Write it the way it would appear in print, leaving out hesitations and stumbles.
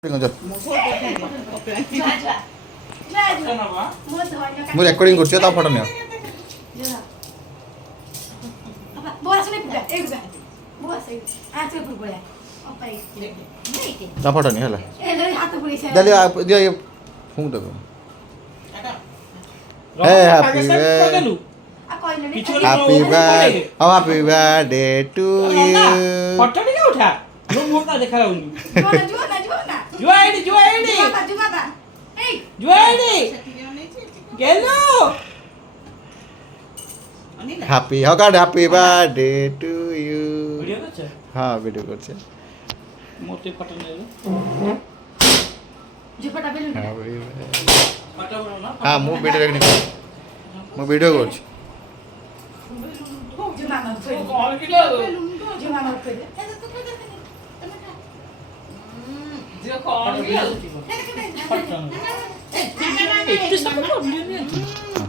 ମୁଁ ରେକର୍ଡିଂ କରୁଛି ତା ଫଟୋ ନିଅ। ତା ଫଟୋ ନିଅ ହେଲା ଦିଅ ଫୁଙ୍କୁ ଦେବ। Happy birthday to you। Photo ଟିକେ ଉଠା ମୋ ମୁହଁଟା ଦେଖା ଯାଉନି। जुआ आईडी गेलो happy birthday to you. Video करछ हां वीडियो करछ मोटे फोटो ले लो जो फटा बेलुन फोटो बना हां मु वीडियो देखनी मु वीडियो करछ जो मामा कॉल किलो जो मामा को दे जो कॉल किलो फोटो इतने सब फोटो नहीं